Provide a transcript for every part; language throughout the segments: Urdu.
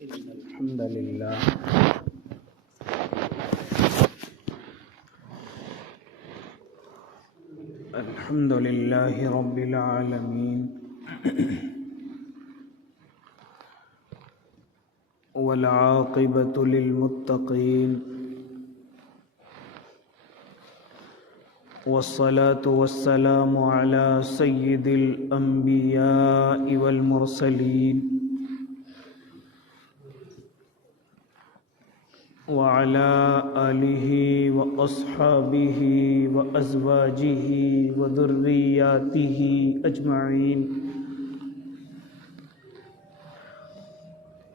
الحمد لله الحمد لله رب العالمين والعاقبة للمتقين والصلاة والسلام على سيد الأنبياء والمرسلين وعلى آله وأصحابه وأزواجه وذرياته أجمعين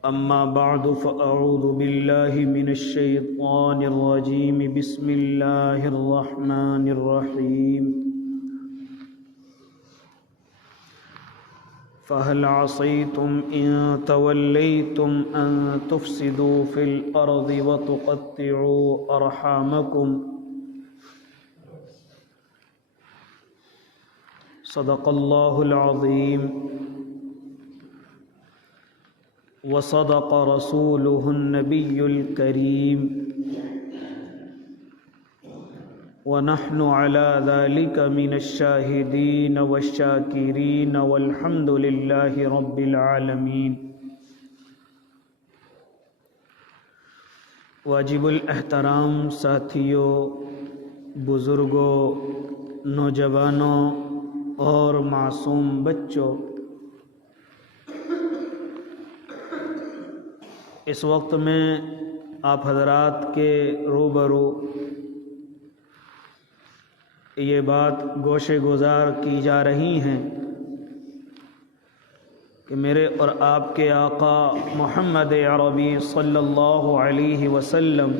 أما بعد فأعوذ بالله من الشيطان الرجيم بسم الله الرحمن الرحيم فهل عصيتم إن توليتم أن تفسدوا في الأرض وتقطعوا أرحامكم صدق الله العظيم وصدق رسوله النبي الكريم ونحن على ذلك من الشاهدين والشاكرين والحمد لله رب العالمين واجب الاحترام ساتھیوں، بزرگوں، نوجوانوں اور معصوم بچوں، اس وقت میں آپ حضرات کے روبرو یہ بات گوشے گزار کی جا رہی ہیں کہ میرے اور آپ کے آقا محمد عربی صلی اللہ علیہ وسلم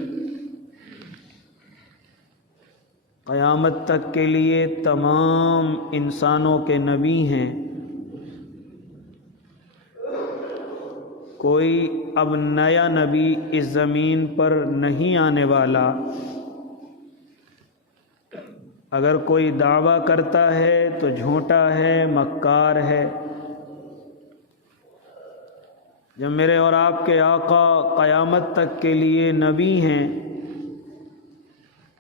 قیامت تک کے لیے تمام انسانوں کے نبی ہیں۔ کوئی اب نیا نبی اس زمین پر نہیں آنے والا۔ اگر کوئی دعویٰ کرتا ہے تو جھوٹا ہے، مکار ہے۔ جب میرے اور آپ کے آقا قیامت تک کے لیے نبی ہیں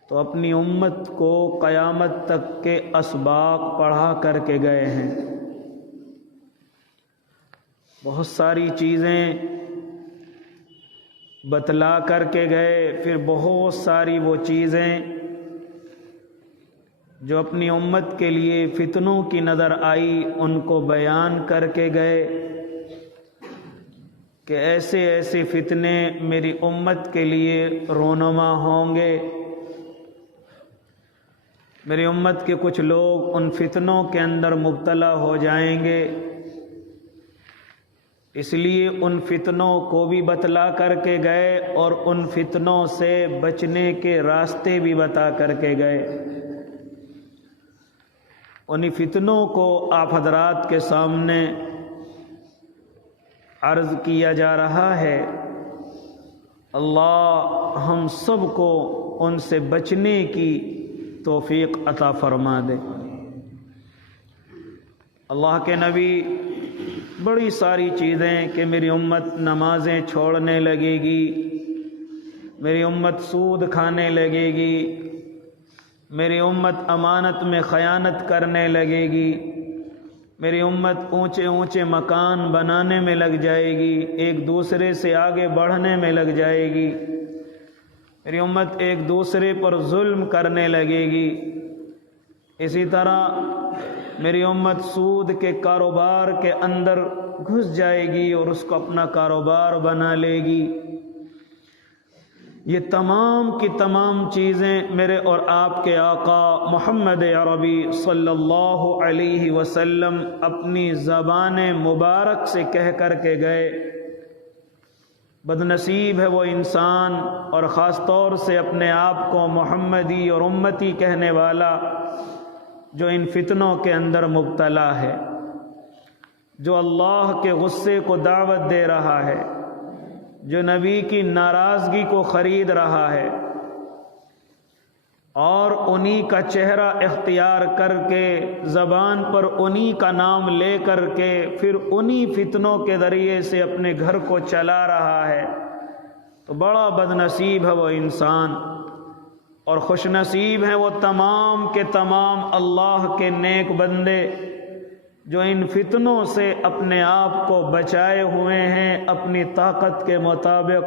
تو اپنی امت کو قیامت تک کے اسباق پڑھا کر کے گئے ہیں۔ بہت ساری چیزیں بتلا کر کے گئے، پھر بہت ساری وہ چیزیں جو اپنی امت کے لیے فتنوں کی نظر آئی ان کو بیان کر کے گئے کہ ایسے ایسے فتنے میری امت کے لیے رونما ہوں گے۔ میری امت کے کچھ لوگ ان فتنوں کے اندر مبتلا ہو جائیں گے، اس لیے ان فتنوں کو بھی بتلا کر کے گئے اور ان فتنوں سے بچنے کے راستے بھی بتا کر کے گئے۔ انہی فتنوں کو آپ حضرات کے سامنے عرض کیا جا رہا ہے۔ اللہ ہم سب کو ان سے بچنے کی توفیق عطا فرما دے۔ اللہ کے نبی بڑی ساری چیزیں کہ میری امت نمازیں چھوڑنے لگے گی، میری امت سود کھانے لگے گی، میری امت امانت میں خیانت کرنے لگے گی، میری امت اونچے اونچے مکان بنانے میں لگ جائے گی، ایک دوسرے سے آگے بڑھنے میں لگ جائے گی، میری امت ایک دوسرے پر ظلم کرنے لگے گی۔ اسی طرح میری امت سود کے کاروبار کے اندر گھس جائے گی اور اس کو اپنا کاروبار بنا لے گی۔ یہ تمام کی تمام چیزیں میرے اور آپ کے آقا محمد عربی صلی اللہ علیہ وسلم اپنی زبان مبارک سے کہہ کر کے گئے۔ بدنصیب ہے وہ انسان اور خاص طور سے اپنے آپ کو محمدی اور امتی کہنے والا جو ان فتنوں کے اندر مبتلا ہے، جو اللہ کے غصے کو دعوت دے رہا ہے، جو نبی کی ناراضگی کو خرید رہا ہے۔ اور انہی کا چہرہ اختیار کر کے زبان پر انہی کا نام لے کر کے پھر انہی فتنوں کے ذریعے سے اپنے گھر کو چلا رہا ہے، تو بڑا بد نصیب ہے وہ انسان، اور خوش نصیب ہیں وہ تمام کے تمام اللہ کے نیک بندے جو ان فتنوں سے اپنے آپ کو بچائے ہوئے ہیں، اپنی طاقت کے مطابق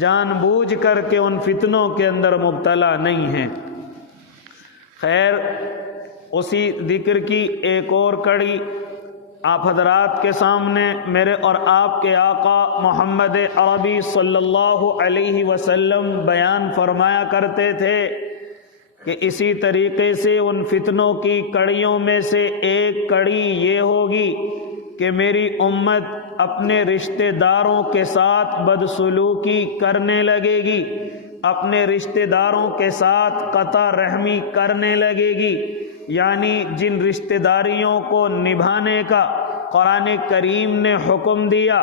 جان بوجھ کر کے ان فتنوں کے اندر مبتلا نہیں ہیں۔ خیر، اسی ذکر کی ایک اور کڑی آپ حضرات کے سامنے میرے اور آپ کے آقا محمد عربی صلی اللہ علیہ وسلم بیان فرمایا کرتے تھے کہ اسی طریقے سے ان فتنوں کی کڑیوں میں سے ایک کڑی یہ ہوگی کہ میری امت اپنے رشتہ داروں کے ساتھ بدسلوکی کرنے لگے گی، اپنے رشتہ داروں کے ساتھ قطع رحمی کرنے لگے گی، یعنی جن رشتہ داریوں کو نبھانے کا قرآن کریم نے حکم دیا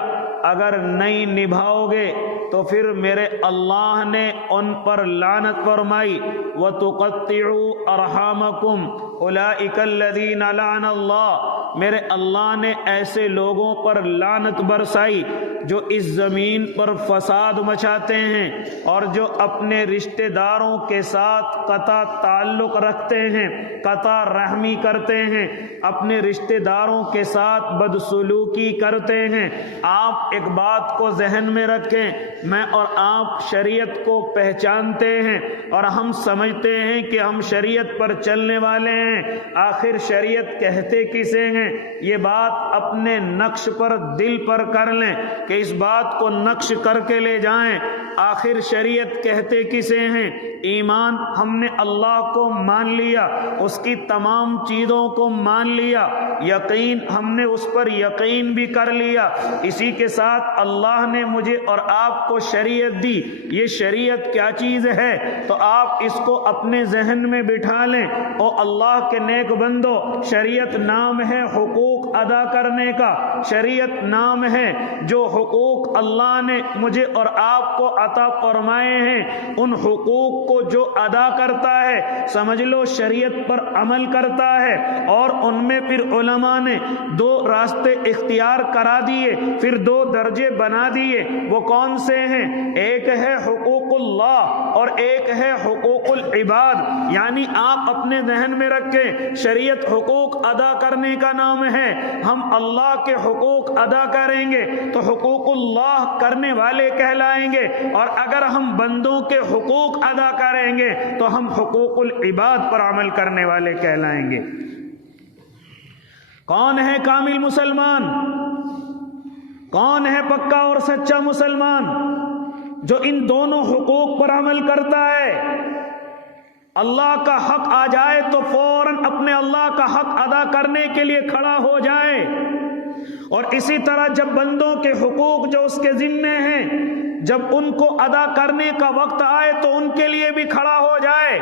اگر نہیں نبھاؤ گے تو پھر میرے اللہ نے ان پر لعنت فرمائی، وَتُقَطِّعُوا أَرْحَامَكُمْ أُولَئِكَ الَّذِينَ لَعَنَ اللَّهُ، میرے اللہ نے ایسے لوگوں پر لعنت برسائی جو اس زمین پر فساد مچاتے ہیں اور جو اپنے رشتہ داروں کے ساتھ قطع تعلق رکھتے ہیں، قطع رحمی کرتے ہیں، اپنے رشتہ داروں کے ساتھ بدسلوکی کرتے ہیں۔ آپ ایک بات کو ذہن میں رکھیں، میں اور آپ شریعت کو پہچانتے ہیں اور ہم سمجھتے ہیں کہ ہم شریعت پر چلنے والے ہیں، آخر شریعت کہتے کسے ہیں؟ یہ بات اپنے نقش پر دل پر کر لیں کہ اس بات کو نقش کر کے لے جائیں، آخر شریعت کہتے کسے ہیں؟ ایمان ہم نے اللہ کو مان لیا، اس کی تمام چیزوں کو مان لیا، یقین ہم نے اس پر یقین بھی کر لیا، اسی کے ساتھ اللہ نے مجھے اور آپ کو شریعت دی۔ یہ شریعت کیا چیز ہے تو آپ اس کو اپنے ذہن میں بٹھا لیں۔ او اللہ کے نیک بندو، شریعت نام ہے حقوق ادا کرنے کا، شریعت نام ہے جو حقوق اللہ نے مجھے اور آپ کو عطا فرمائے ہیں، ان حقوق کو جو ادا کرتا ہے سمجھ لو شریعت پر عمل کرتا ہے۔ اور ان میں پھر علماء نے دو راستے اختیار کرا دیے، پھر دو درجے بنا دیے، وہ کون سے ہیں؟ ایک ہے حقوق اللہ اور ایک ہے حقوق العباد، یعنی آپ اپنے ذہن میں رکھیں شریعت حقوق ادا کرنے کا نام ہے، ہم اللہ کے حقوق ادا کریں گے تو حقوق اللہ کرنے والے کہلائیں گے، اور اگر ہم بندوں کے حقوق ادا کریں گے تو ہم حقوق العباد پر عمل کرنے والے کہلائیں گے۔ کون ہے کامل مسلمان؟ کون ہے پکا اور سچا مسلمان؟ جو ان دونوں حقوق پر عمل کرتا ہے، اللہ کا حق آ جائے تو فوراً اپنے اللہ کا حق ادا کرنے کے لیے کھڑا ہو جائے، اور اسی طرح جب بندوں کے حقوق جو اس کے ذمے ہیں جب ان کو ادا کرنے کا وقت آئے تو ان کے لیے بھی کھڑا ہو جائے۔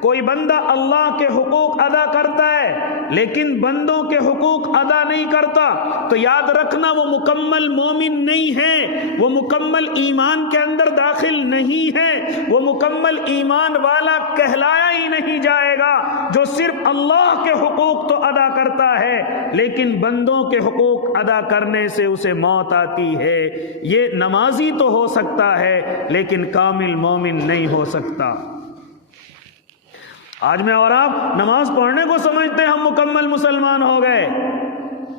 کوئی بندہ اللہ کے حقوق ادا کرتا ہے لیکن بندوں کے حقوق ادا نہیں کرتا تو یاد رکھنا وہ مکمل مومن نہیں ہے، وہ مکمل ایمان کے اندر داخل نہیں ہے، وہ مکمل ایمان والا کہلایا ہی نہیں جائے گا جو صرف اللہ کے حقوق تو ادا کرتا ہے لیکن بندوں کے حقوق ادا کرنے سے اسے موت آتی ہے۔ یہ نمازی تو ہو سکتا ہے لیکن کامل مومن نہیں ہو سکتا۔ آج میں اور آپ نماز پڑھنے کو سمجھتے ہیں ہم مکمل مسلمان ہو گئے،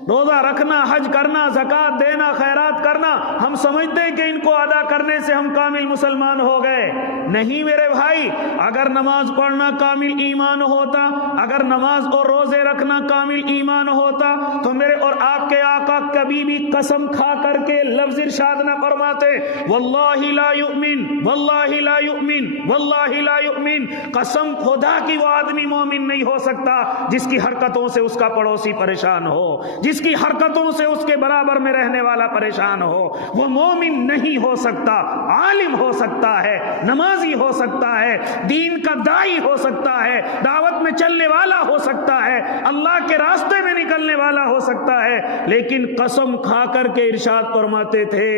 روزہ رکھنا، حج کرنا، زکوٰۃ دینا، خیرات کرنا ہم سمجھتے ہیں کہ ان کو ادا کرنے سے ہم کامل مسلمان ہو گئے۔ نہیں میرے بھائی، اگر نماز پڑھنا کامل ایمان ہوتا، اگر نماز اور روزے رکھنا کامل ایمان ہوتا تو میرے اور آپ کے آقا کبھی بھی قسم کھا کر کے لفظ ارشاد نہ فرماتے واللہ لا یؤمن، واللہ لا یؤمن، واللہ لا یؤمن۔ قسم خدا کی وہ آدمی مومن نہیں ہو سکتا جس کی حرکتوں سے اس کا پڑوسی پریشان ہو، جس کی حرکتوں سے اس کے برابر میں رہنے والا پریشان ہو، وہ مومن نہیں ہو سکتا۔ عالم ہو سکتا ہے، نمازی ہو سکتا ہے، دین کا داعی ہو سکتا ہے، دعوت میں چلنے والا ہو سکتا ہے، اللہ کے راستے میں نکلنے والا ہو سکتا ہے، لیکن قسم کھا کر کے ارشاد فرماتے تھے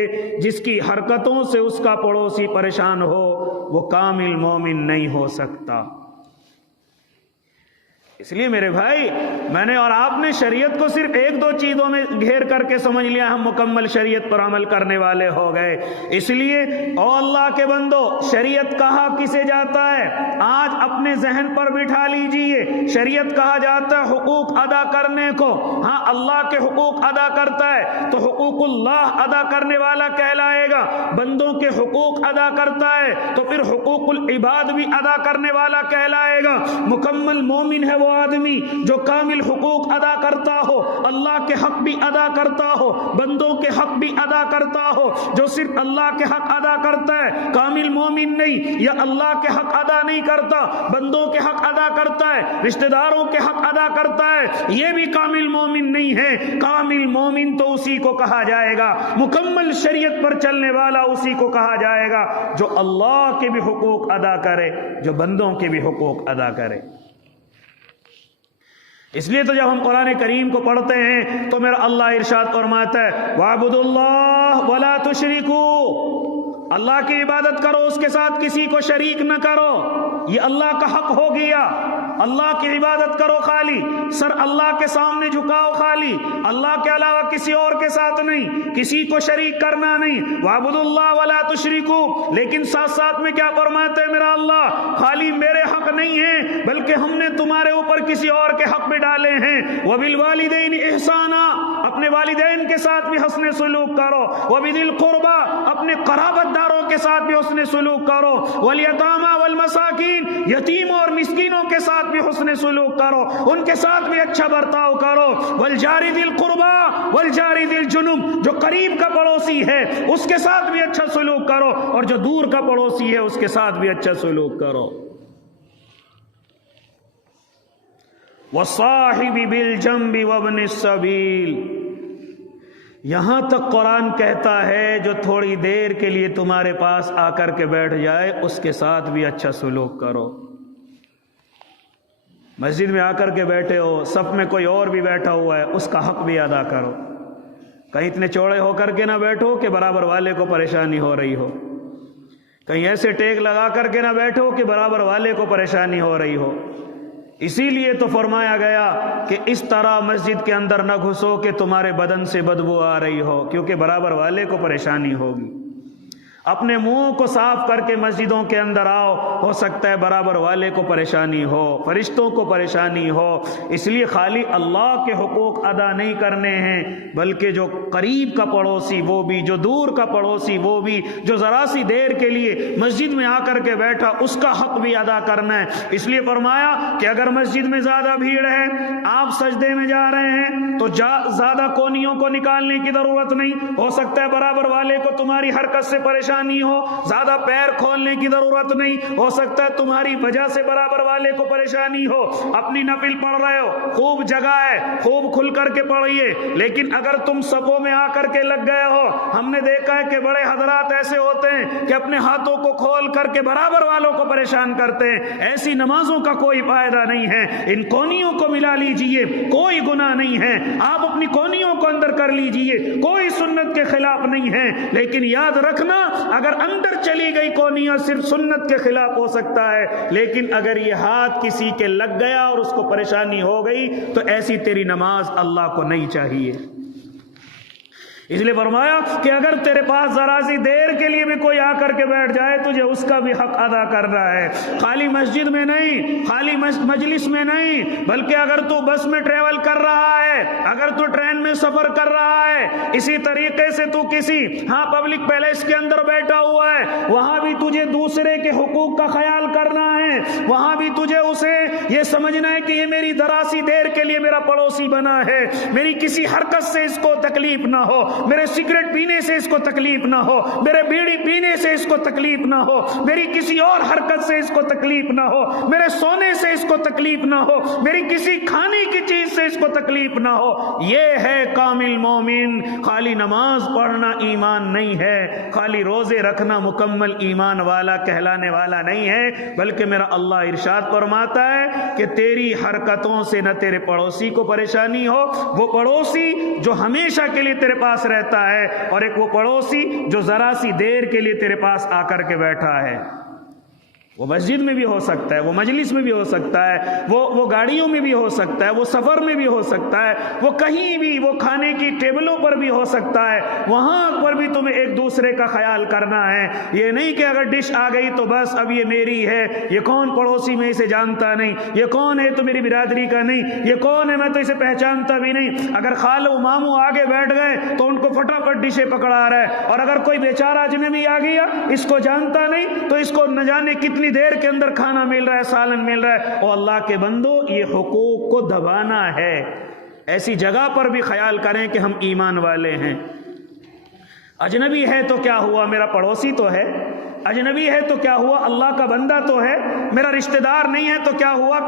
جس کی حرکتوں سے اس کا پڑوسی پریشان ہو وہ کامل مومن نہیں ہو سکتا۔ اس لیے میرے بھائی میں نے اور آپ نے شریعت کو صرف ایک دو چیزوں میں گھیر کر کے سمجھ لیا، ہم مکمل شریعت پر عمل کرنے والے ہو گئے۔ اس لیے او اللہ کے بندو، شریعت کہا کسے جاتا ہے؟ آج اپنے ذہن پر بٹھا لیجئے، شریعت کہا جاتا ہے حقوق ادا کرنے کو۔ ہاں اللہ کے حقوق ادا کرتا ہے تو حقوق اللہ ادا کرنے والا کہلائے گا، بندوں کے حقوق ادا کرتا ہے تو پھر حقوق العباد بھی ادا کرنے والا کہلائے گا۔ مکمل مومن ہے وہ آدمی جو کامل حقوق ادا کرتا ہو، اللہ کے حق بھی ادا کرتا ہو، بندوں کے حق بھی ادا کرتا ہو۔ جو صرف اللہ کے حق ادا کرتا ہے کامل مومن نہیں، یا اللہ کے حق ادا نہیں کرتا، بندوں کے حق ادا کرتا ہے، رشتہ داروں کے حق ادا کرتا ہے، یہ بھی کامل مومن نہیں ہے۔ کامل مومن تو اسی کو کہا جائے گا، مکمل شریعت پر چلنے والا اسی کو کہا جائے گا جو اللہ کے بھی حقوق ادا کرے، جو بندوں کے بھی حقوق ادا کرے۔ اس لیے تو جب ہم قرآن کریم کو پڑھتے ہیں تو میرا اللہ ارشاد فرماتا ہے وَاعْبُدُوا اللَّهَ وَلَا تُشْرِكُوا، اللہ کی عبادت کرو، اس کے ساتھ کسی کو شریک نہ کرو۔ یہ اللہ کا حق ہو گیا، اللہ کی عبادت کرو خالی، سر اللہ کے سامنے جھکاؤ خالی، اللہ کے علاوہ کسی اور کے ساتھ نہیں، کسی کو شریک کرنا نہیں۔ وَاعْبُدُوا اللَّهَ وَلَا تُشْرِكُوا، لیکن ساتھ ساتھ میں کیا فرماتے ہیں میرا اللہ؟ خالی میرے حق نہیں ہیں بلکہ ہم نے تمہارے اوپر کسی اور کے حق بھی ڈالے ہیں۔ وَبِالْوَالِدَيْنِ إِحْسَانًا، اپنے والدین کے ساتھ بھی حسن سلوک کرو۔ وَبِذِي الْقُرْبَى، اپنے قرابت داروں کے ساتھ بھی حسن سلوک کرو۔ وَالْيَتَامَى وَالْمَسَاكِينِ، یتیموں اور مسکینوں کے ساتھ بھی حسن سلوک کرو، ان کے ساتھ بھی اچھا برتاؤ کرو۔ وَالْجَارِ ذِي الْقُرْبَى وَالْجَارِ ذِي الْجُنُبِ، جو قریب کا پڑوسی ہے اس کے ساتھ بھی اچھا سلوک کرو، اور جو دور کا پڑوسی ہے اس کے ساتھ بھی اچھا سلوک کرو۔ وَالصَّاحِبِ بِالْجَنبِ وَابْنِ السَّبِيلِ، یہاں تک قرآن کہتا ہے جو تھوڑی دیر کے لیے تمہارے پاس آ کر کے بیٹھ جائے اس کے ساتھ بھی اچھا سلوک کرو۔ مسجد میں آ کر کے بیٹھے ہو، صف میں کوئی اور بھی بیٹھا ہوا ہے، اس کا حق بھی ادا کرو۔ کہیں اتنے چوڑے ہو کر کے نہ بیٹھو کہ برابر والے کو پریشانی ہو رہی ہو، کہیں ایسے ٹیک لگا کر کے نہ بیٹھو کہ برابر والے کو پریشانی ہو رہی ہو۔ اسی لیے تو فرمایا گیا کہ اس طرح مسجد کے اندر نہ گھسو کہ تمہارے بدن سے بدبو آ رہی ہو، کیونکہ برابر والے کو پریشانی ہوگی۔ اپنے منہ کو صاف کر کے مسجدوں کے اندر آؤ، ہو سکتا ہے برابر والے کو پریشانی ہو، فرشتوں کو پریشانی ہو۔ اس لیے خالی اللہ کے حقوق ادا نہیں کرنے ہیں بلکہ جو قریب کا پڑوسی وہ بھی، جو دور کا پڑوسی وہ بھی، جو ذرا سی دیر کے لیے مسجد میں آ کر کے بیٹھا اس کا حق بھی ادا کرنا ہے۔ اس لیے فرمایا کہ اگر مسجد میں زیادہ بھیڑ ہے، آپ سجدے میں جا رہے ہیں تو زیادہ کونیوں کو نکالنے کی ضرورت نہیں، ہو سکتا ہے برابر والے کو تمہاری حرکت سے پریشانی ہو، زیادہ پیر کھولنے کی ضرورت نہیں، ہو سکتا ہے تمہاری وجہ سے برابر والے کو پریشانی ہو۔ اپنی نفل پڑھ رہے ہو، خوب جگہ ہے، خوب کھل کر کے پڑھیے، لیکن اگر تم صفوں میں آ کر کے لگ گئے ہو، ہم نے دیکھا ہے کہ بڑے حضرات ایسے ہوتے ہیں کہ اپنے ہاتھوں کو کھول کر کے برابر والوں کو پریشان کرتے ہیں۔ ایسی نمازوں کا کوئی فائدہ نہیں ہے، ان کونیوں کو ملا لیجئے، کوئی گناہ نہیں ہے، آپ اپنی کونیوں کو اندر کر لیجئے، کوئی سنت کے خلاف نہیں ہے، لیکن یاد رکھنا اگر اندر چلی گئی کونیاں صرف سنت کے خلاف ہو سکتا ہے، لیکن اگر یہ ہاتھ کسی کے لگ گیا اور اس کو پریشانی ہو گئی تو ایسی تیری نماز اللہ کو نہیں چاہیے۔ اس لیے فرمایا کہ اگر تیرے پاس ذرا سی دیر کے لیے بھی کوئی آ کر کے بیٹھ جائے تجھے اس کا بھی حق ادا کرنا ہے، خالی مسجد میں نہیں، خالی مجلس میں نہیں، بلکہ اگر تو بس میں ٹریول کر رہا ہے، اگر تو ٹرین میں سفر کر رہا ہے، اسی طریقے سے تو کسی پبلک پیلیس کے اندر بیٹھا ہوا ہے، وہاں بھی تجھے دوسرے کے حقوق کا خیال کرنا ہے، وہاں بھی تجھے اسے یہ سمجھنا ہے کہ یہ میری ذرا سی دیر کے لیے میرا پڑوسی بنا ہے، میری کسی حرکت سے اس کو تکلیف نہ ہو، میرے سگریٹ پینے سے اس کو تکلیف نہ ہو، میرے بیڑی پینے سے اس کو تکلیف نہ ہو، میری کسی اور حرکت سے اس کو تکلیف نہ ہو، میرے سونے سے اس کو تکلیف نہ ہو، میری کسی کھانے کی چیز سے اس کو تکلیف نہ ہو۔ یہ ہے کامل مومن۔ خالی نماز پڑھنا ایمان نہیں ہے، خالی روزے رکھنا مکمل ایمان والا کہلانے والا نہیں ہے، بلکہ میرا اللہ ارشاد فرماتا ہے کہ تیری حرکتوں سے نہ تیرے پڑوسی کو پریشانی ہو، وہ پڑوسی جو ہمیشہ کے لیے تیرے پاس رہتا ہے، اور ایک وہ پڑوسی جو ذرا سی دیر کے لیے تیرے پاس آ کر کے بیٹھا ہے۔ وہ مسجد میں بھی ہو سکتا ہے، وہ مجلس میں بھی ہو سکتا ہے، وہ گاڑیوں میں بھی ہو سکتا ہے، وہ سفر میں بھی ہو سکتا ہے، وہ کہیں بھی، وہ کھانے کی ٹیبلوں پر بھی ہو سکتا ہے، وہاں پر بھی تمہیں ایک دوسرے کا خیال کرنا ہے۔ یہ نہیں کہ اگر ڈش آ گئی تو بس اب یہ میری ہے، یہ کون پڑوسی میں اسے جانتا نہیں، یہ کون ہے تو میری برادری کا نہیں، یہ کون ہے میں تو اسے پہچانتا بھی نہیں۔ اگر خالو ماموں آگے بیٹھ گئے تو ان کو فٹافٹ ڈشیں پکڑا رہا ہے، اور اگر کوئی بیچارہ اجنبی آ گیا اس کو جانتا نہیں تو اس کو نہ جانے کتنی دیر کے اندر کھانا مل رہا ہے، سالن مل رہا ہے۔ او اللہ کے بندو، یہ حقوق کو دبانا ہے۔ ایسی جگہ پر بھی خیال کریں کہ ہم ایمان والے ہیں۔ اجنبی ہے تو کیا ہوا، میرا پڑوسی تو ہے، اجنبی ہے تو کیا ہوا، اللہ کا بندہ تو ہے، میرا رشتہ دار نہیں ہے تو کیا ہوا،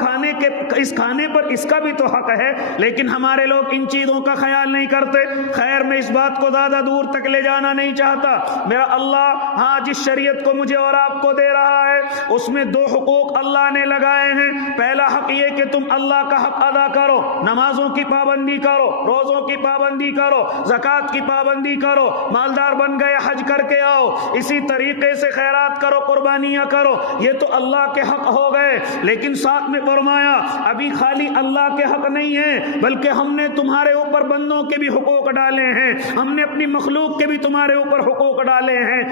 اس کھانے پر اس کا بھی تو حق ہے۔ لیکن ہمارے لوگ ان چیزوں کا خیال نہیں کرتے۔ خیر، میں اس بات کو زیادہ دور تک لے جانا نہیں چاہتا۔ میرا اللہ جس شریعت کو مجھے اور آپ کو دے رہا ہے اس میں 2 حقوق اللہ نے لگائے ہیں۔ پہلا حق یہ کہ تم اللہ کا حق ادا کرو، نمازوں کی پابندی کرو، روزوں کی پابندی کرو، زکوٰۃ کی پابندی کرو، مالدار بن گئے حج کر کے آؤ، اسی طریقے سے خیرات کرو، قربانیاں کرو، یہ تو اللہ کے حق ہو گئے۔ لیکن ساتھ میں فرمایا ابھی خالی اللہ کے حق نہیں ہیں، بلکہ ہم نے تمہارے اوپر بندوں کے بھی حقوق ڈالے ہیں، ہم نے اپنی مخلوق کے بھی تمہارے اوپر حقوق ڈالے ہیں۔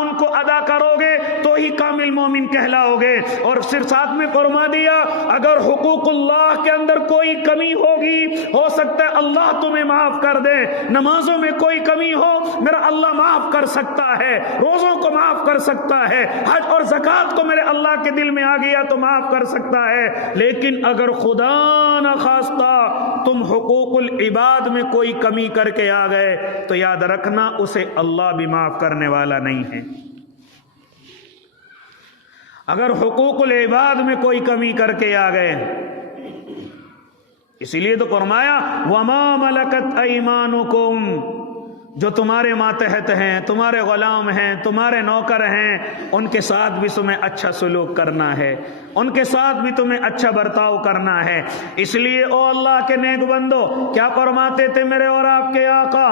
ان کو ادا کرو گے تو ہی کامل مومن کہلاؤ گے۔ اور پھر ساتھ میں فرما دیا اگر حقوق اللہ کے اندر کوئی کمی ہوگی، ہو سکتا ہے اللہ تمہیں معاف کر دے۔ نمازوں میں کوئی کمی ہو، میرا اللہ معاف کر سکتا ہے، روزوں کو معاف کر سکتا ہے، حج اور زکوٰۃ کو میرے اللہ کے دل میں آ گیا تو معاف کر سکتا ہے۔ لیکن اگر خدا نہ خواستہ تم حقوق العباد میں کوئی کمی کر کے آ گئے تو یاد رکھنا اسے اللہ بھی معاف کرنے والا نہیں ہے۔ اگر حقوق العباد میں کوئی کمی کر کے آ گئے، اسی لیے تو فرمایا وَمَا مَلَكَتْ أَيْمَانُكُمْ، جو تمہارے ماتحت ہیں، تمہارے غلام ہیں، تمہارے نوکر ہیں، ان کے ساتھ بھی تمہیں اچھا سلوک کرنا ہے، ان کے ساتھ بھی تمہیں اچھا برتاؤ کرنا ہے۔ اس لیے او اللہ کے نیک بندو، کیا فرماتے تھے میرے اور آپ کے آقا؟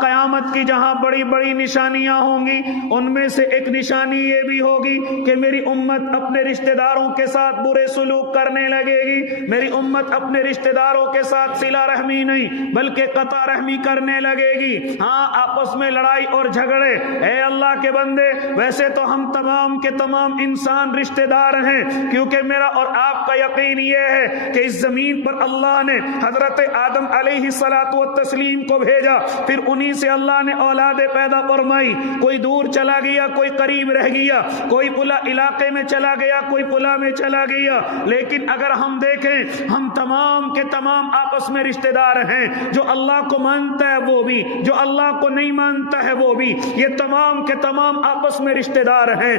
قیامت کی جہاں بڑی بڑی نشانیاں ہوں گی ان میں سے ایک نشانی یہ بھی ہوگی کہ میری امت اپنے رشتہ داروں کے ساتھ برے سلوک کرنے لگے گی، میری امت اپنے رشتہ داروں کے ساتھ صلہ رحمی نہیں بلکہ قطع رحمی کرنے لگے گی۔ آپس میں لڑائی اور جھگڑے۔ اے اللہ کے بندے، ویسے تو ہم تمام کے تمام انسان رشتہ دار ہیں، کیونکہ میرا اور آپ کا یقین یہ ہے کہ اس زمین پر اللہ نے حضرت آدم علیہ الصلوۃ والتسلیم کو بھیجا، پھر انہی سے اللہ نے اولاد پیدا فرمائی، کوئی دور چلا گیا، کوئی قریب رہ گیا، کوئی پلا علاقے میں چلا گیا، کوئی پلا میں چلا گیا، لیکن اگر ہم دیکھیں ہم تمام کے تمام آپس میں رشتہ دار ہیں۔ جو اللہ کو مانتا ہے وہ بھی، جو اللہ کو نہیں مانتا ہے وہ بھی، یہ تمام کے تمام آپس میں رشتہ دار ہیں۔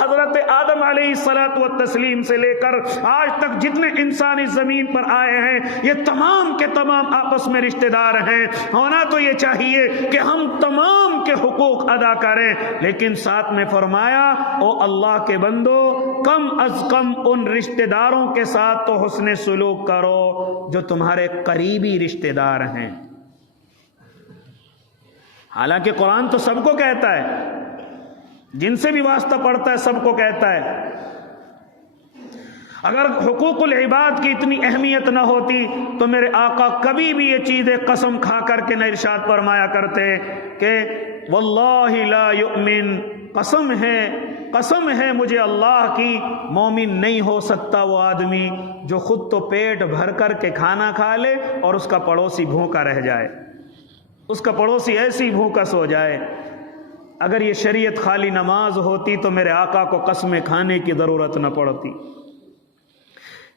حضرت آدم علیہ الصلوۃ والتسلیم سے لے کر آج تک جتنے انسان اس زمین پر آئے ہیں یہ تمام کے تمام آپس میں رشتہ دار ہیں۔ ہونا تو یہ چاہیے کہ ہم تمام کے حقوق ادا کریں، لیکن ساتھ میں فرمایا او اللہ کے بندو، کم از کم ان رشتہ داروں کے ساتھ تو حسن سلوک کرو جو تمہارے قریبی رشتہ دار ہیں۔ حالانکہ قرآن تو سب کو کہتا ہے، جن سے بھی واسطہ پڑتا ہے سب کو کہتا ہے۔ اگر حقوق العباد کی اتنی اہمیت نہ ہوتی تو میرے آقا کبھی بھی یہ چیزیں قسم کھا کر کے نہ ارشاد فرمایا کرتے کہ واللہ لا یؤمن، قسم ہے مجھے اللہ کی، مومن نہیں ہو سکتا وہ آدمی جو خود تو پیٹ بھر کر کے کھانا کھا لے اور اس کا پڑوسی بھوکا رہ جائے، اس کا پڑوسی ایسی بھوکا سو جائے۔ اگر یہ شریعت خالی نماز ہوتی تو میرے آقا کو قسمیں کھانے کی ضرورت نہ پڑتی۔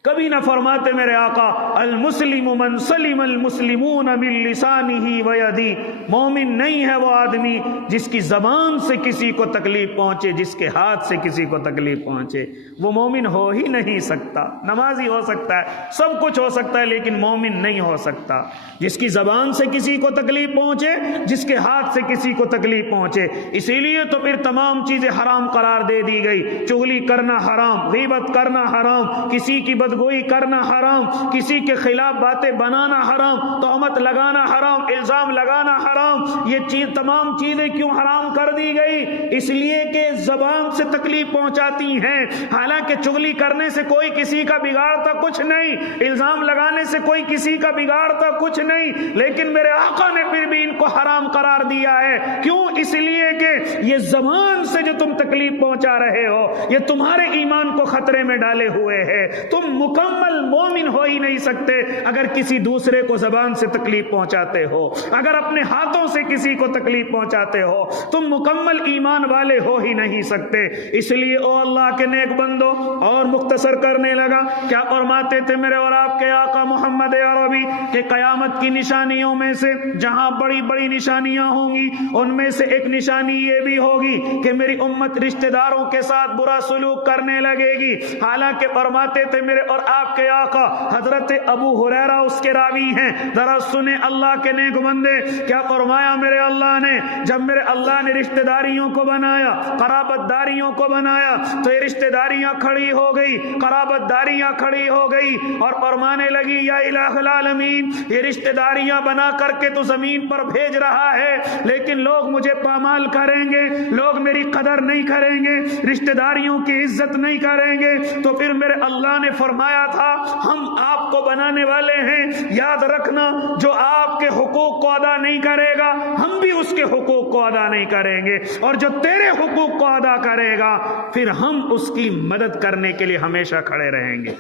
کبھی نہ فرماتے میرے آقا المسلم من سلم المسلمون من لسانہ ویدی، مومن نہیں ہے وہ آدمی جس کی زبان سے کسی کو تکلیف پہنچے، جس کے ہاتھ سے کسی کو تکلیف پہنچے، وہ مومن ہو ہی نہیں سکتا۔ نمازی ہو سکتا ہے، سب کچھ ہو سکتا ہے، لیکن مومن نہیں ہو سکتا۔ جس کی زبان سے کسی کو تکلیف پہنچے، جس کے ہاتھ سے کسی کو تکلیف پہنچے، اسی لیے تو پھر تمام چیزیں حرام قرار دے دی گئی۔ چغلی کرنا حرام، غیبت کرنا حرام، کسی کی بدگمانی گفتگوئی کرنا حرام، کسی کے خلاف باتیں بنانا حرام، تہمت لگانا حرام، الزام لگانا حرام۔ یہ تمام چیزیں کیوں حرام کر دی گئی؟ اس لیے کہ زبان سے تکلیف پہنچاتی ہیں۔ حالانکہ چغلی کرنے سے کوئی کسی کا بگاڑتا کچھ نہیں، الزام لگانے سے کوئی کسی کا بگاڑتا کچھ نہیں، لیکن میرے آقا نے پھر بھی ان کو حرام قرار دیا ہے۔ کیوں؟ اس لیے کہ یہ زبان سے جو تم تکلیف پہنچا رہے ہو یہ تمہارے ایمان کو خطرے میں ڈالے ہوئے ہے۔ تم مکمل مومن ہو ہی نہیں سکتے اگر کسی دوسرے کو زبان سے تکلیف پہنچاتے ہو، اگر اپنے ہاتھوں سے کسی کو تکلیف پہنچاتے ہو تم مکمل ایمان والے ہو ہی نہیں سکتے۔ اس لیے او اللہ کے نیک بندو، اور مختصر کرنے لگا، کیا فرماتے تھے میرے اور آپ کے آقا محمد عربی کہ قیامت کی نشانیوں میں سے جہاں بڑی بڑی نشانیاں ہوں گی ان میں سے ایک نشانی یہ بھی ہوگی کہ میری امت رشتہ داروں کے ساتھ برا سلوک کرنے لگے گی۔ حالانکہ فرماتے تھے میرے اور آپ کے آقا، حضرت ابو ہریرہ اس کے راوی ہیں، ذرا سنیں اللہ کے نیک بندے کیا فرمایا میرے اللہ نے، جب میرے اللہ نے رشتہ داریوں کو بنایا، قرابت داریوں کو بنایا تو یہ رشتہ داریاں کھڑی ہو گئی، قرابت داریاں کھڑی ہو گئی، اور فرمانے لگی یا الہ العالمین یہ رشتہ داریاں بنا کر کے تو زمین پر بھیج رہا ہے، لیکن لوگ مجھے پامال کریں گے، لوگ میری قدر نہیں کریں گے، رشتہ داریوں کی عزت نہیں کریں گے۔ تو پھر میرے اللہ نے فرمایا تھا ہم آپ کو بنانے والے ہیں، یاد رکھنا جو آپ کے حقوق کو ادا نہیں کرے گا ہم بھی اس کے حقوق کو ادا نہیں کریں گے، اور جو تیرے حقوق کو ادا کرے گا پھر ہم اس کی مدد کرنے کے لیے ہمیشہ کھڑے رہیں گے۔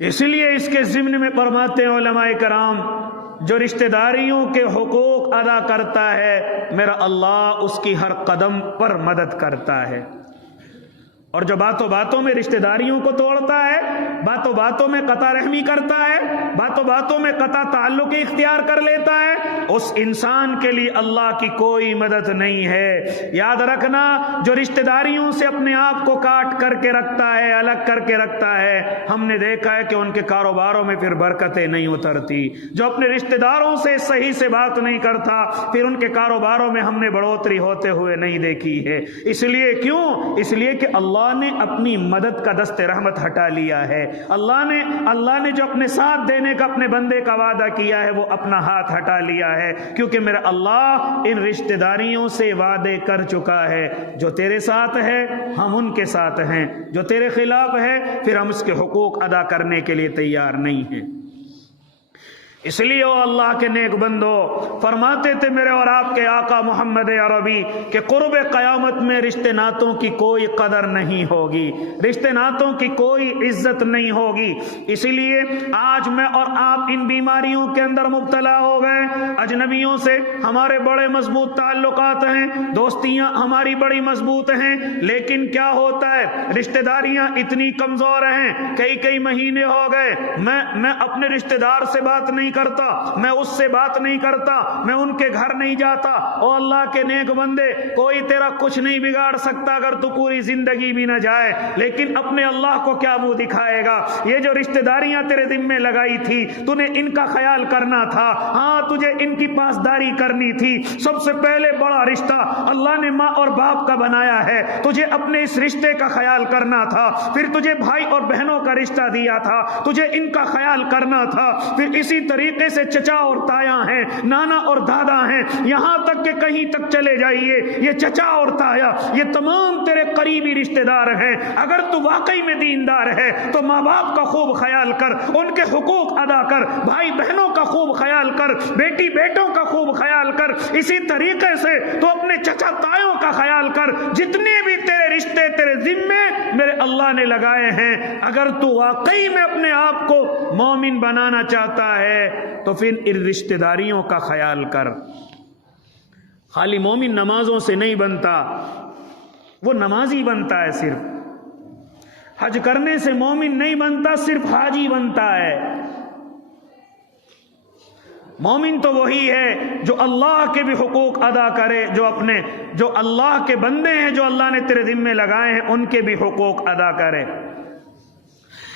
اس لیے اس کے ضمن میں فرماتے ہیں علماء کرام، جو رشتہ داریوں کے حقوق ادا کرتا ہے میرا اللہ اس کی ہر قدم پر مدد کرتا ہے، اور جو باتوں باتوں میں رشتہ داریوں کو توڑتا ہے، باتوں باتوں میں قطع رحمی کرتا ہے، باتوں باتوں میں قطع تعلق اختیار کر لیتا ہے، اس انسان کے لیے اللہ کی کوئی مدد نہیں ہے۔ یاد رکھنا جو رشتہ داریوں سے اپنے آپ کو کاٹ کر کے رکھتا ہے، الگ کر کے رکھتا ہے، ہم نے دیکھا ہے کہ ان کے کاروباروں میں پھر برکتیں نہیں اترتی۔ جو اپنے رشتہ داروں سے صحیح سے بات نہیں کرتا پھر ان کے کاروباروں میں ہم نے بڑھوتری ہوتے ہوئے نہیں دیکھی ہے۔ اس لیے کیوں؟ اس لیے کہ اللہ نے اپنی مدد کا دست رحمت ہٹا لیا ہے۔ اللہ نے جو اپنے ساتھ دینے کا اپنے بندے کا وعدہ کیا ہے وہ اپنا ہاتھ ہٹا لیا ہے، کیونکہ میرا اللہ ان رشتہ داریوں سے وعدے کر چکا ہے، جو تیرے ساتھ ہے ہم ان کے ساتھ ہیں، جو تیرے خلاف ہے پھر ہم اس کے حقوق ادا کرنے کے لیے تیار نہیں ہیں۔ اس لیے او اللہ کے نیک بندو فرماتے تھے میرے اور آپ کے آقا محمد عربی کہ قرب قیامت میں رشتے ناتوں کی کوئی قدر نہیں ہوگی، رشتے ناتوں کی کوئی عزت نہیں ہوگی۔ اسی لیے آج میں اور آپ ان بیماریوں کے اندر مبتلا ہو گئے۔ اجنبیوں سے ہمارے بڑے مضبوط تعلقات ہیں، دوستیاں ہماری بڑی مضبوط ہیں، لیکن کیا ہوتا ہے رشتے داریاں اتنی کمزور ہیں، کئی مہینے ہو گئے میں اپنے رشتے دار سے بات نہیں کرتا، میں اس سے بات نہیں کرتا، میں ان کے گھر نہیں جاتا۔ او اللہ کے نیک بندے کوئی تیرا کچھ نہیں بگاڑ سکتا اگر تو پوری زندگی بھی نہ جائے، لیکن اپنے اللہ کو کیا منہ دکھائے گا؟ یہ جو رشتہ داریاں تیرے ذمہ لگائی تھی تو نے ان کا خیال کرنا تھا، ہاں تجھے ان کی پاسداری کرنی تھی۔ سب سے پہلے بڑا رشتہ اللہ نے ماں اور باپ کا بنایا ہے، تجھے اپنے اس رشتے کا خیال کرنا تھا، پھر تجھے بھائی اور بہنوں کا رشتہ دیا تھا، تجھے ان کا خیال کرنا تھا، پھر اسی طریقے سے چچا اور تایا ہیں، نانا اور دادا ہیں، یہاں تک کہ کہیں تک چلے جائیے یہ چچا اور تایا یہ تمام تیرے قریبی رشتہ دار ہیں۔ اگر تو واقعی میں دیندار ہے تو ماں باپ کا خوب خیال کر، ان کے حقوق ادا کر، بھائی بہنوں کا خوب خیال کر، بیٹی بیٹوں کا خوب خیال کر، اسی طریقے سے تو اپنے چچا تایوں کا خیال کر۔ جتنے بھی تیرے رشتے تیرے ذمے میرے اللہ نے لگائے ہیں، اگر تو واقعی میں اپنے آپ کو مومن بنانا چاہتا ہے تو پھر ان رشتہ داریوں کا خیال کر۔ خالی مومن نمازوں سے نہیں بنتا، وہ نمازی بنتا ہے، صرف حج کرنے سے مومن نہیں بنتا، صرف حاجی بنتا ہے۔ مومن تو وہی ہے جو اللہ کے بھی حقوق ادا کرے، جو اللہ کے بندے ہیں جو اللہ نے تیرے ذمے لگائے ہیں ان کے بھی حقوق ادا کرے۔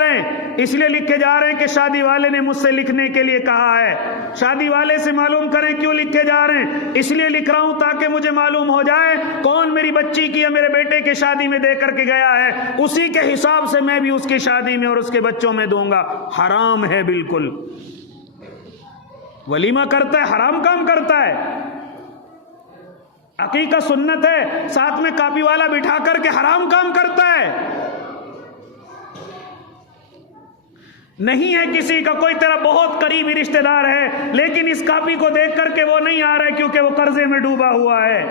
رہے ہیں؟ اس لیے لکھے جا رہے ہیں کہ شادی والے نے مجھ سے لکھنے کے لیے کہا ہے۔ شادی والے سے معلوم کریں کیوں لکھے جا رہے ہیں؟ اس لیے لکھ رہا ہوں تاکہ مجھے معلوم ہو جائے کون میری بچی کی یا میرے بیٹے کی شادی میں دے کر کے گیا ہے، اسی کے حساب سے میں بھی اس کی شادی میں اور اس کے بچوں میں دوں گا۔ حرام ہے بالکل۔ ولیمہ کرتا ہے حرام کام کرتا ہے، عقیقہ سنت ہے، ساتھ میں کاپی والا بٹھا کر کے حرام کام کرتا ہے۔ نہیں ہے کسی کا کوئی تیرا بہت قریبی رشتہ دار ہے، لیکن اس کاپی کو دیکھ کر کے وہ نہیں آ رہا ہے کیونکہ وہ قرضے میں ڈوبا ہوا ہے،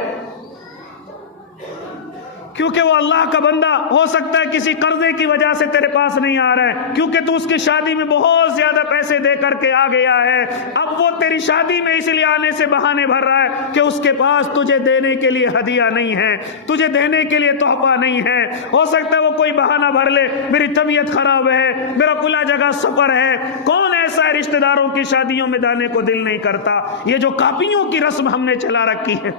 کیونکہ وہ اللہ کا بندہ ہو سکتا ہے کسی قرضے کی وجہ سے تیرے پاس نہیں آ رہا ہے، کیونکہ تو اس کی شادی میں بہت زیادہ پیسے دے کر کے آ گیا ہے۔ اب وہ تیری شادی میں اس لیے آنے سے بہانے بھر رہا ہے کہ اس کے پاس تجھے دینے کے لیے ہدیہ نہیں ہے، تجھے دینے کے لیے تحفہ نہیں ہے۔ ہو سکتا ہے وہ کوئی بہانہ بھر لے، میری طبیعت خراب ہے، میرا کھلا جگہ سفر ہے۔ کون ایسا ہے رشتہ داروں کی شادیوں میں جانے کو دل نہیں کرتا؟ یہ جو کاپیوں کی رسم ہم نے چلا رکھی ہے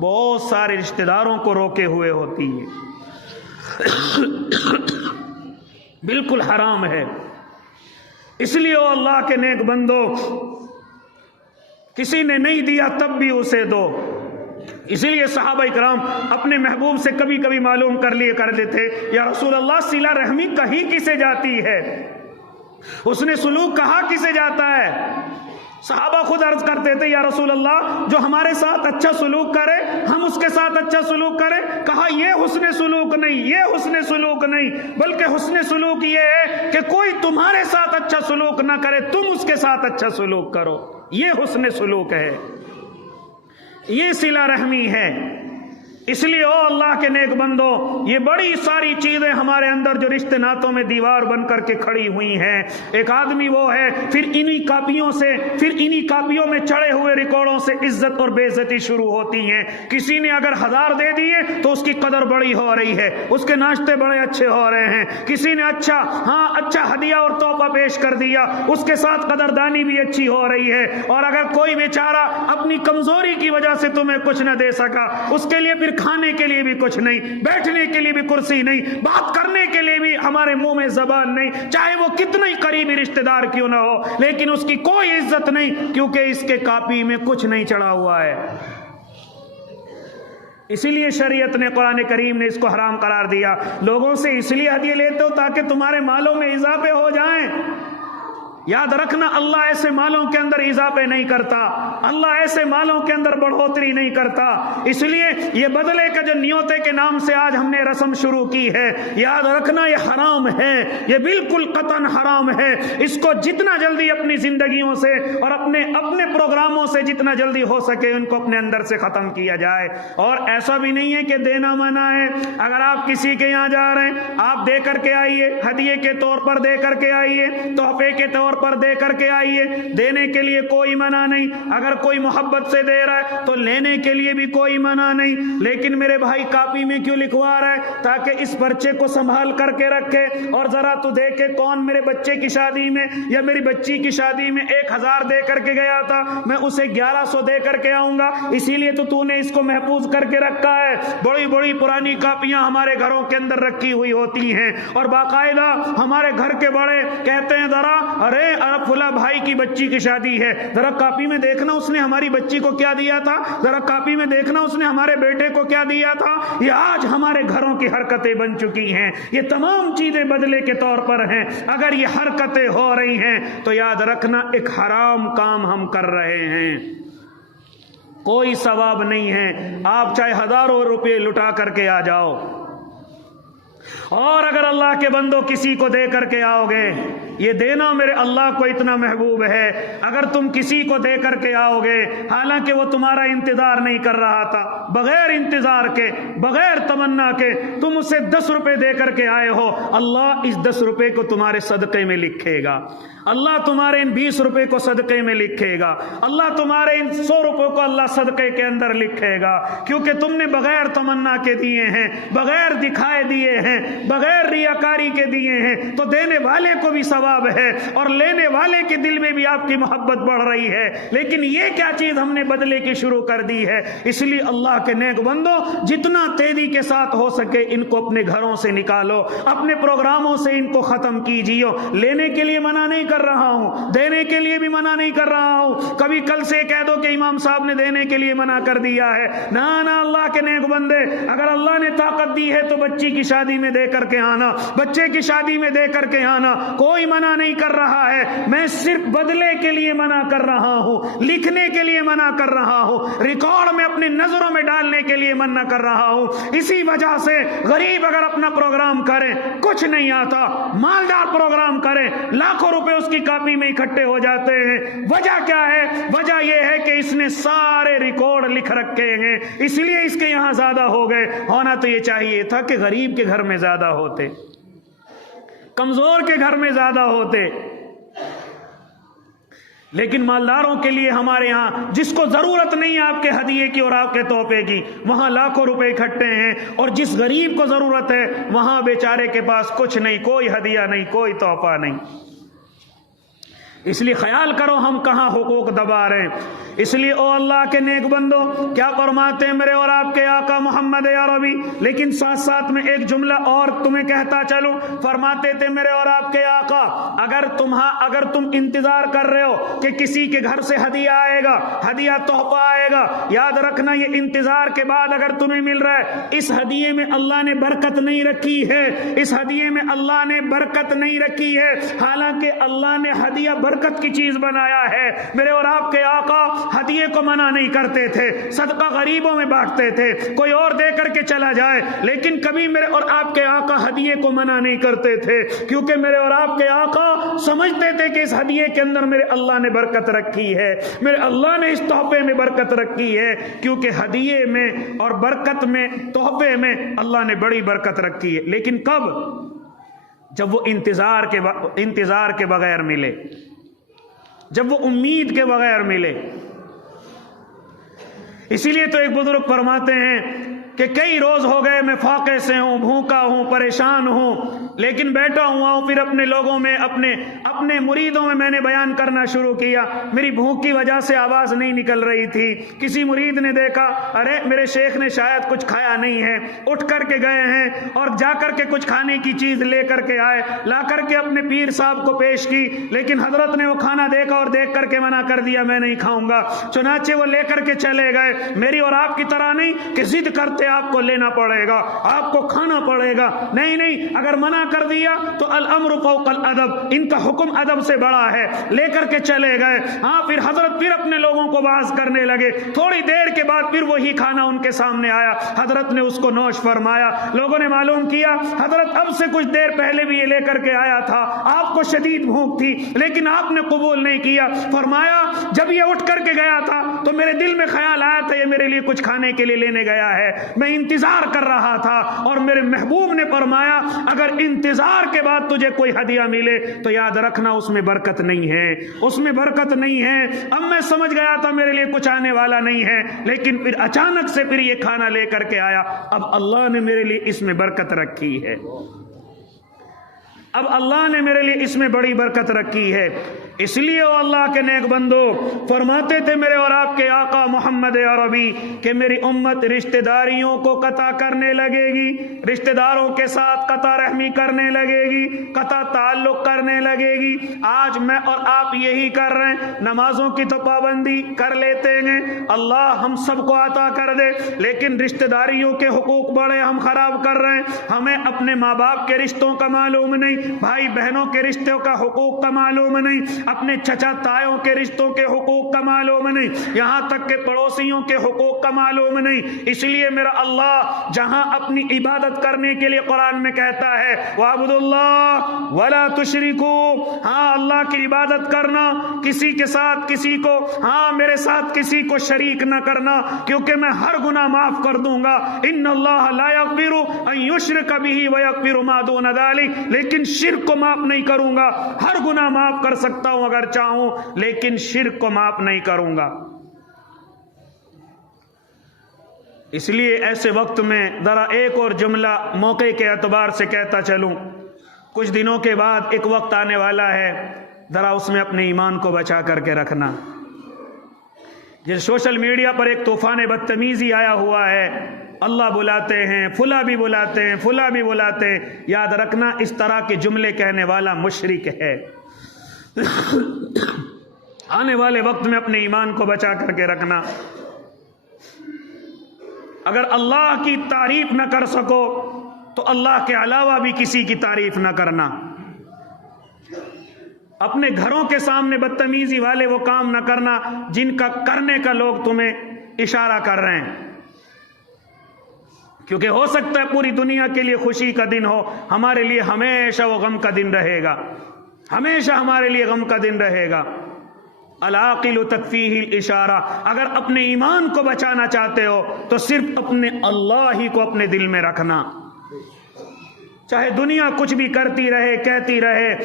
بہت سارے رشتہ داروں کو روکے ہوئے ہوتی ہے، بالکل حرام ہے۔ اس لیے او اللہ کے نیک بندو، کسی نے نہیں دیا تب بھی اسے دو۔ اسی لیے صحابہ کرام اپنے محبوب سے کبھی کبھی معلوم کر لیے کرتے تھے، یا رسول اللہ صلہ رحمی کہیں کسے جاتی ہے، اس نے سلوک کہا کسے جاتا ہے؟ صحابہ خود عرض کرتے تھے، یا رسول اللہ جو ہمارے ساتھ اچھا سلوک کرے ہم اس کے ساتھ اچھا سلوک کریں۔ کہا یہ حسن سلوک نہیں، یہ حسن سلوک نہیں، بلکہ حسن سلوک یہ ہے کہ کوئی تمہارے ساتھ اچھا سلوک نہ کرے، تم اس کے ساتھ اچھا سلوک کرو، یہ حسن سلوک ہے، یہ صلہ رحمی ہے۔ اس لیے او اللہ کے نیک بندو، یہ بڑی ساری چیزیں ہمارے اندر جو رشتے ناتوں میں دیوار بن کر کے کھڑی ہوئی ہیں۔ ایک آدمی وہ ہے، پھر انہی کاپیوں میں چڑھے ہوئے ریکارڈوں سے عزت اور بے عزتی شروع ہوتی ہیں۔ کسی نے اگر 1000 دے دیے تو اس کی قدر بڑی ہو رہی ہے، اس کے ناشتے بڑے اچھے ہو رہے ہیں۔ کسی نے اچھا ہدیہ اور تحفہ پیش کر دیا، اس کے ساتھ قدردانی بھی اچھی ہو رہی ہے۔ اور اگر کوئی بیچارہ اپنی کمزوری کی وجہ سے تمہیں کچھ نہ دے سکا، اس کے لیے پھر کھانے کے لیے بھی کچھ نہیں، بیٹھنے کے لیے بھی کرسی نہیں، بات کرنے کے لیے بھی ہمارے منہ میں زبان نہیں، چاہے وہ کتنا ہی قریبی رشتہ دار کیوں نہ ہو، لیکن اس کی کوئی عزت نہیں، کیونکہ اس کے کاپی میں کچھ نہیں چڑھا ہوا ہے۔ اسی لیے شریعت نے، قرآن کریم نے اس کو حرام قرار دیا۔ لوگوں سے اس لیے ہدیے لیتے ہو تاکہ تمہارے مالوں میں اضافے ہو جائیں۔ یاد رکھنا، اللہ ایسے مالوں کے اندر اضافے نہیں کرتا، اللہ ایسے مالوں کے اندر بڑھوتری نہیں کرتا۔ اس لیے یہ بدلے کا جو نیوتے کے نام سے آج ہم نے رسم شروع کی ہے، یاد رکھنا یہ حرام ہے، یہ بالکل قطعاً حرام ہے۔ اس کو جتنا جلدی اپنی زندگیوں سے اور اپنے پروگراموں سے جتنا جلدی ہو سکے ان کو اپنے اندر سے ختم کیا جائے۔ اور ایسا بھی نہیں ہے کہ دینا منع ہے۔ اگر آپ کسی کے یہاں جا رہے ہیں، آپ دے کر کے آئیے، ہدیے کے طور پر دے کر کے آئیے، تحفے کے طور پر دے کر کے آئیے، دینے کے لیے کوئی منع نہیں۔ اگر کوئی محبت سے دے رہا ہے تو لینے کے لیے بھی کوئی منع نہیں۔ لیکن میرے بھائی کاپی میں کیوں لکھوا رہا ہے؟ تاکہ اس پرچے کو سنبھال کر کے رکھے، اور ذرا تو دیکھے کون میرے بچے کی شادی میں یا میری بچی کی شادی میں 1000 دے کر کے گیا تھا، میں اسے 1100 دے کر کے آؤں گا، اسی لیے تو نے اس کو محفوظ کر کے رکھا ہے۔ بڑی بڑی پرانی کاپیاں ہمارے گھروں کے اندر رکھی ہوئی ہوتی ہیں، اور باقاعدہ ہمارے گھر کے بڑے کہتے ہیں ذرا فلاں بھائی کی بچی کی شادی ہے، ذرا کاپی میں دیکھنا اس نے ہماری بچی کو کیا دیا تھا، ذرا کاپی میں دیکھنا اس نے ہمارے بیٹے کو کیا دیا تھا۔ یہ آج ہمارے گھروں کی حرکتیں بن چکی ہیں، یہ تمام چیزیں بدلے کے طور پر ہیں۔ اگر یہ حرکتیں ہو رہی ہیں تو یاد رکھنا ایک حرام کام ہم کر رہے ہیں، کوئی ثواب نہیں ہے۔ آپ چاہے ہزاروں روپے لٹا کر کے آ جاؤ، اور اگر اللہ کے بندوں کسی کو دے کر کے آؤ گے، یہ دینا میرے اللہ کو اتنا محبوب ہے۔ اگر تم کسی کو دے کر کے آؤ گے حالانکہ وہ تمہارا انتظار نہیں کر رہا تھا، بغیر انتظار کے، بغیر تمنا کے تم اسے 10 روپے دے کر کے آئے ہو، اللہ اس 10 روپے کو تمہارے صدقے میں لکھے گا، اللہ تمہارے ان 20 روپے کو صدقے میں لکھے گا، اللہ تمہارے ان 100 روپے کو اللہ صدقے کے اندر لکھے گا، کیونکہ تم نے بغیر تمنا کے دیے ہیں، بغیر دکھائے دیے ہیں، بغیر ریاکاری کے دیے ہیں، تو دینے والے کو بھی ثواب ثواب ہے اور لینے والے کے دل میں بھی آپ کی محبت بڑھ رہی ہے. لیکن یہ کیا چیز ہم نے بدلے کی شروع کر دی ہے. اس لیے اللہ کے نیک بندو جتنا تیزی کے ساتھ ہو سکے ان کو اپنے گھروں سے نکالو, اپنے پروگراموں سے ان کو ختم کیجیے. لینے کے لیے منع نہیں کر رہا ہوں, دینے کے لیے بھی منع نہیں کر رہا ہوں. کبھی کل سے کہہ دو کہ امام صاحب نے دینے کے لیے منع کر دیا ہے. نہ اللہ کے نیک بندے, اگر اللہ نے طاقت دی ہے تو بچی کی شادی میں دے کر کے آنا, بچے کی شادی میں دے کر کے آنا. کوئی منع نہیں کر رہا ہے. میں صرف بدلے کے لیے منع کر رہا ہوں, لکھنے کے لیے منع کر رہا ہوں, ریکارڈ میں اپنی نظروں میں ڈالنے کے لیے منع کر رہا ہوں. اسی وجہ سے غریب اگر اپنا پروگرام کرے, کچھ نہیں آتا, مالدار پروگرام کرے, لاکھوں روپے اس کی کاپی میں اکٹھے ہو جاتے ہیں. وجہ کیا ہے؟ وجہ یہ ہے کہ اس نے سارے ریکارڈ لکھ رکھے ہیں, اس لیے اس کے یہاں زیادہ ہو گئے. ہونا تو یہ چاہیے تھا کہ غریب کے گھر میں زیادہ ہوتے, کمزور کے گھر میں زیادہ ہوتے. لیکن مالداروں کے لیے ہمارے ہاں جس کو ضرورت نہیں ہے آپ کے ہدیے کی اور آپ کے تحفے کی, وہاں لاکھوں روپے اکٹھے ہیں. اور جس غریب کو ضرورت ہے وہاں بیچارے کے پاس کچھ نہیں, کوئی ہدیہ نہیں, کوئی تحفہ نہیں. اس لیے خیال کرو ہم کہاں حقوق دبا رہے ہیں. اس لیے او اللہ کے نیک بندو کیا فرماتے ہیں میرے اور آپ کے آقا محمد عربی. لیکن ساتھ ساتھ میں ایک جملہ اور تمہیں کہتا چلوں. فرماتے تھے میرے اور آپ کے آقا اگر تم انتظار کر رہے ہو کہ کسی کے گھر سے ہدیہ آئے گا, ہدیہ تحفہ آئے گا, یاد رکھنا یہ انتظار کے بعد اگر تمہیں مل رہا ہے, اس ہدیے میں اللہ نے برکت نہیں رکھی ہے, اس ہدیے میں اللہ نے برکت نہیں رکھی ہے. حالانکہ اللہ نے ہدیہ برکت کی چیز بنایا ہے. میرے اور آپ کے آقا ہدیے کو منع نہیں کرتے تھے, صدقہ غریبوں میں بانٹتے تھے, کوئی اور دے کر کے چلا جائے. لیکن کبھی میرے اور آپ کے آقا ہدیے کو منع نہیں کرتے تھے, کیونکہ میرے اور آپ کے آقا سمجھتے تھے کہ اس ہدیے کے اندر میرے اللہ نے برکت رکھی ہے, میرے اللہ نے اس تحفے میں برکت رکھی ہے. کیونکہ ہدیے میں اور برکت میں, تحفے میں اللہ نے بڑی برکت رکھی ہے. لیکن کب؟ جب وہ انتظار کے بغیر ملے, جب وہ امید کے بغیر ملے. اسی لیے تو ایک بزرگ فرماتے ہیں کہ کئی روز ہو گئے میں فاقے سے ہوں, بھوکا ہوں, پریشان ہوں, لیکن بیٹھا ہوا ہوں. پھر اپنے لوگوں میں, اپنے مریدوں میں نے بیان کرنا شروع کیا. میری بھوک کی وجہ سے آواز نہیں نکل رہی تھی. کسی مرید نے دیکھا, ارے میرے شیخ نے شاید کچھ کھایا نہیں ہے, اٹھ کر کے گئے ہیں اور جا کر کے کچھ کھانے کی چیز لے کر کے آئے, لا کر کے اپنے پیر صاحب کو پیش کی. لیکن حضرت نے وہ کھانا دیکھا اور دیکھ کر کے منع کر دیا, میں نہیں کھاؤں گا. چنانچہ وہ لے کر کے چلے گئے. میری اور آپ کی طرح نہیں کہ ضد کرتے آپ کو لینا پڑے گا, آپ کو کھانا پڑے گا. نہیں, اگر منع کر دیا تو الامر فوق الادب, ان کا حکم ادب سے بڑا ہے. لے کر کے چلے گئے. ہاں, پھر حضرت پھر اپنے لوگوں کو باز کرنے لگے. تھوڑی دیر کے بعد پھر وہی کھانا ان کے سامنے آیا. حضرت نے اس کو نوش فرمایا. لوگوں نے معلوم کیا حضرت اب سے کچھ دیر پہلے بھی یہ لے کر کے آیا تھا, آپ کو شدید بھوک تھی لیکن آپ نے قبول نہیں کیا. فرمایا جب یہ اٹھ کر کے گیا تھا تو میرے دل میں خیال آیا تھا یہ میرے لیے کچھ کھانے کے لیے لینے گیا ہے, میں انتظار کر رہا تھا. اور میرے محبوب نے فرمایا اگر انتظار کے بعد تجھے کوئی ہدیہ ملے تو یاد رکھنا اس میں برکت نہیں ہے, اس میں برکت نہیں ہے. اب میں سمجھ گیا تھا میرے لیے کچھ آنے والا نہیں ہے, لیکن پھر اچانک سے پھر یہ کھانا لے کر کے آیا. اب اللہ نے میرے لیے اس میں برکت رکھی ہے, اب اللہ نے میرے لیے اس میں بڑی برکت رکھی ہے. اس لیے وہ اللہ کے نیک بندو فرماتے تھے میرے اور آپ کے آقا محمد عربی کہ میری امت رشتہ داریوں کو قطع کرنے لگے گی, رشتہ داروں کے ساتھ قطع رحمی کرنے لگے گی, قطع تعلق کرنے لگے گی. آج میں اور آپ یہی کر رہے ہیں. نمازوں کی تو پابندی کر لیتے ہیں, اللہ ہم سب کو عطا کر دے, لیکن رشتہ داریوں کے حقوق بڑے ہم خراب کر رہے ہیں. ہمیں اپنے ماں باپ کے رشتوں کا معلوم نہیں, بھائی بہنوں کے رشتوں کا حقوق کا معلوم نہیں, اپنے چچا تایوں کے رشتوں کے حقوق کا معلوم نہیں, یہاں تک کہ پڑوسیوں کے حقوق کا معلوم نہیں. اس لیے میرا اللہ جہاں اپنی عبادت کرنے کے لیے قرآن میں کہتا ہے وَاعْبُدُوا اللَّهَ وَلَا تُشْرِكُوا, ہاں اللہ کی عبادت کرنا, کسی کے ساتھ کسی کو, ہاں میرے ساتھ کسی کو شریک نہ کرنا, کیونکہ میں ہر گناہ معاف کر دوں گا. ان اللہ لا یغفر ان یشرک به ویغفر ما دون ذلک, لیکن شرک کو معاف نہیں کروں گا. ہر گناہ معاف کر سکتا ہوں اگر چاہوں, لیکن شرک کو معاف نہیں کروں گا. اس لیے ایسے وقت میں ذرا ایک اور جملہ موقع کے اعتبار سے کہتا چلوں. کچھ دنوں کے بعد ایک وقت آنے والا ہے، ذرا اس میں اپنے ایمان کو بچا کر کے رکھنا۔ جس سوشل میڈیا پر ایک طوفان بدتمیزی آیا ہوا ہے، اللہ بلاتے ہیں، فلاں بھی بلاتے ہیں، فلاں بھی بلاتے ہیں، یاد رکھنا اس طرح کے جملے کہنے والا مشرک ہے۔ آنے والے وقت میں اپنے ایمان کو بچا کر کے رکھنا۔ اگر اللہ کی تعریف نہ کر سکو تو اللہ کے علاوہ بھی کسی کی تعریف نہ کرنا۔ اپنے گھروں کے سامنے بدتمیزی والے وہ کام نہ کرنا جن کا کرنے کا لوگ تمہیں اشارہ کر رہے ہیں، کیونکہ ہو سکتا ہے پوری دنیا کے لیے خوشی کا دن ہو، ہمارے لیے ہمیشہ وہ غم کا دن رہے گا، ہمیشہ ہمارے لیے غم کا دن رہے گا۔ العاقل تکفیہ الاشارہ، اگر اپنے ایمان کو بچانا چاہتے ہو تو صرف اپنے اللہ ہی کو اپنے دل میں رکھنا، چاہے دنیا کچھ بھی کرتی رہے، کہتی رہے،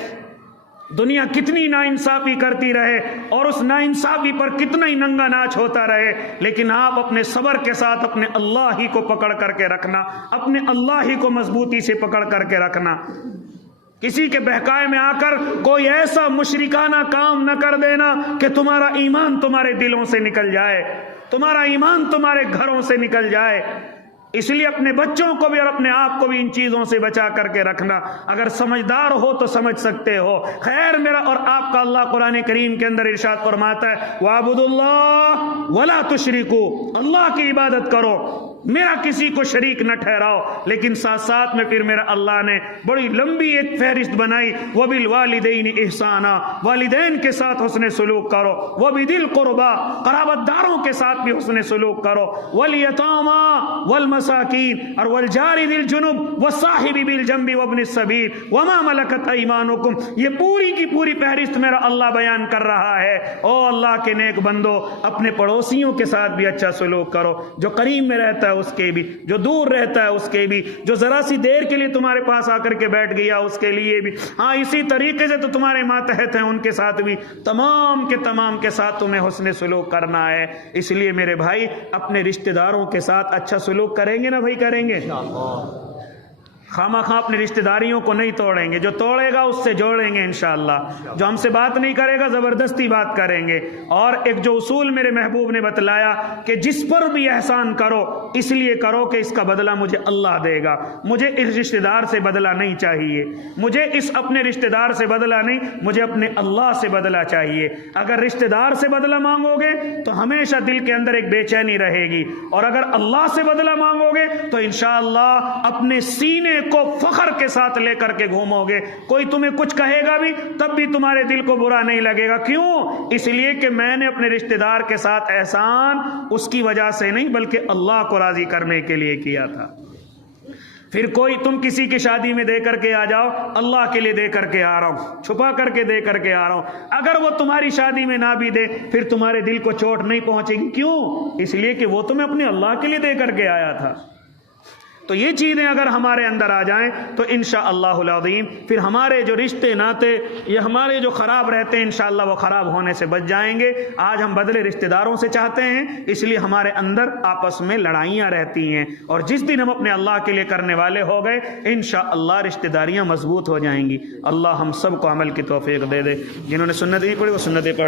دنیا کتنی ناانصافی کرتی رہے اور اس ناانصافی پر کتنا ہی ننگا ناچ ہوتا رہے، لیکن آپ اپنے صبر کے ساتھ اپنے اللہ ہی کو پکڑ کر کے رکھنا، اپنے اللہ ہی کو مضبوطی سے پکڑ کر کے رکھنا۔ کسی کے بہکائے میں آ کر کوئی ایسا مشرکانہ کام نہ کر دینا کہ تمہارا ایمان تمہارے دلوں سے نکل جائے، تمہارا ایمان تمہارے گھروں سے نکل جائے۔ اس لیے اپنے بچوں کو بھی اور اپنے آپ کو بھی ان چیزوں سے بچا کر کے رکھنا۔ اگر سمجھدار ہو تو سمجھ سکتے ہو۔ خیر، میرا اور آپ کا اللہ قرآن کریم کے اندر ارشاد فرماتا ہے وَاعْبُدُوا اللَّهَ وَلَا تُشْرِكُوا، اللہ کی عبادت کرو، میرا کسی کو شریک نہ ٹھہراؤ۔ لیکن ساتھ ساتھ میں پھر میرا اللہ نے بڑی لمبی ایک فہرست بنائی، وَبِالْوَالِدَيْنِ إِحْسَانًا، والدین کے ساتھ حسن سلوک کرو، وَبِذِي الْقُرْبَىٰ، قرابت داروں کے ساتھ بھی حسن سلوک کرو، وَالْيَتَامَىٰ وَالْمَسَاكِينِ، اور وَالْجَارِ ذِي الْجُنُبِ وَالصَّاحِبِ بِالْجَنبِ وَابْنِ السَّبِيلِ وَمَا مَلَكَتْ أَيْمَانُكُمْ، یہ پوری کی پوری فہرست میرا اللہ بیان کر رہا ہے۔ او اللہ کے نیک بندو، اپنے پڑوسیوں کے ساتھ بھی اچھا سلوک کرو، جو قریب میں رہتا ہے اس کے بھی، جو دور رہتا ہے اس کے بھی، جو ذرا سی دیر کے لیے تمہارے پاس آ کر کے بیٹھ گیا اس کے لیے بھی، ہاں اسی طریقے سے تو تمہارے ماتحت ہیں ان کے ساتھ بھی، تمام کے ساتھ تمہیں حسن سلوک کرنا ہے۔ اس لیے میرے بھائی اپنے رشتہ داروں کے ساتھ اچھا سلوک کریں گے نا بھائی؟ کریں گے، خواہ اپنی رشتہ داریوں کو نہیں توڑیں گے، جو توڑے گا اس سے جوڑیں گے انشاءاللہ، جو ہم سے بات نہیں کرے گا زبردستی بات کریں گے۔ اور ایک جو اصول میرے محبوب نے بتلایا کہ جس پر بھی احسان کرو اس لیے کرو کہ اس کا بدلہ مجھے اللہ دے گا، مجھے اس رشتہ دار سے بدلہ نہیں چاہیے، مجھے اس اپنے رشتہ دار سے بدلہ نہیں، مجھے اپنے اللہ سے بدلہ چاہیے۔ اگر رشتہ دار سے بدلہ مانگو گے تو ہمیشہ دل کے اندر ایک بے چینی رہے گی، اور اگر اللہ سے بدلہ مانگو گے تو انشاءاللہ اپنے سینے کو فخر کے ساتھ لے کر کے گھومو گے، کوئی تمہیں کچھ کہے گا بھی تب بھی تمہارے دل کو برا نہیں لگے گا۔ کیوں؟ اس لیے کہ میں نے اپنے رشتہ دار کے ساتھ احسان اس کی وجہ سے نہیں بلکہ اللہ کو راضی کرنے کے لیے کیا تھا۔ پھر کوئی تم کسی کی شادی میں دے کر کے آ جاؤ، اللہ کے لیے دے کر کے آ رہا ہوں، چھپا کر کے دے کر کے آ رہا ہوں، اگر وہ تمہاری شادی میں نہ بھی دے پھر تمہارے دل کو چوٹ نہیں پہنچے گی۔ کیوں؟ اس لیے کہ وہ تمہیں اپنے اللہ کے لیے دے کر کے آیا تھا۔ تو یہ چیزیں اگر ہمارے اندر آ جائیں تو انشاءاللہ العظیم پھر ہمارے جو رشتے ناتے یہ ہمارے جو خراب رہتے ہیں انشاءاللہ وہ خراب ہونے سے بچ جائیں گے۔ آج ہم بدلے رشتہ داروں سے چاہتے ہیں، اس لیے ہمارے اندر آپس میں لڑائیاں رہتی ہیں، اور جس دن ہم اپنے اللہ کے لیے کرنے والے ہو گئے انشاءاللہ رشتہ داریاں مضبوط ہو جائیں گی۔ اللہ ہم سب کو عمل کی توفیق دے دے۔ جنہوں نے سنت نہیں پڑھی وہ سنتیں پڑھ